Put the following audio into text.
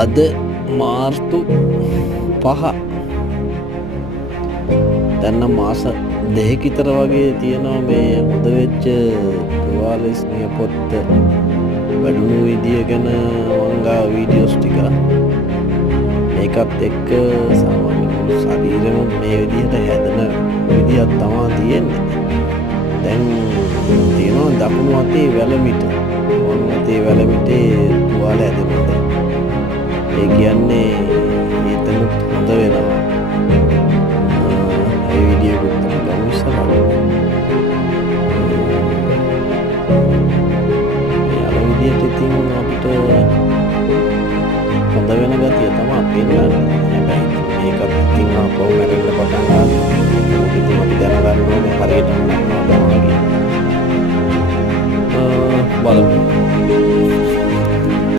අද මාර්තු 5 දැන් මාස 2ක විතර වගේ තියෙනවා මේ හොඳ වෙච්ච තුවාලේ ස්නේහපොත්ත වැඩුණු විදිය ගැන මම ගාව වීඩියෝස් ටික මේකත් එක්ක සාමාන්‍ය මුළු ශරීරෙම මේ විදිහට හැදෙන විදියක් තමයි තියෙන්නේ. දැන් තියෙනවා දකුණු අතේ වැලමිට වම් අතේ වැලමිටේ තුවාල හැදෙනවා. ඒ කියන්නේ එතන හොඳ වෙනවා. ඒ වීඩියෝ එක ගමු ඉස්සරහට. යාල විදියට ඉතින් අපිට හොඳ වෙන ගතිය තමයි පෙන්නන්නේ. හැබැයි මේකත් ඉතින් අපෝ මැරෙන්න පටන් ගන්නවා. ඉතින් අපි දැනගන්න ඕනේ හරියට මොනවද බලමු.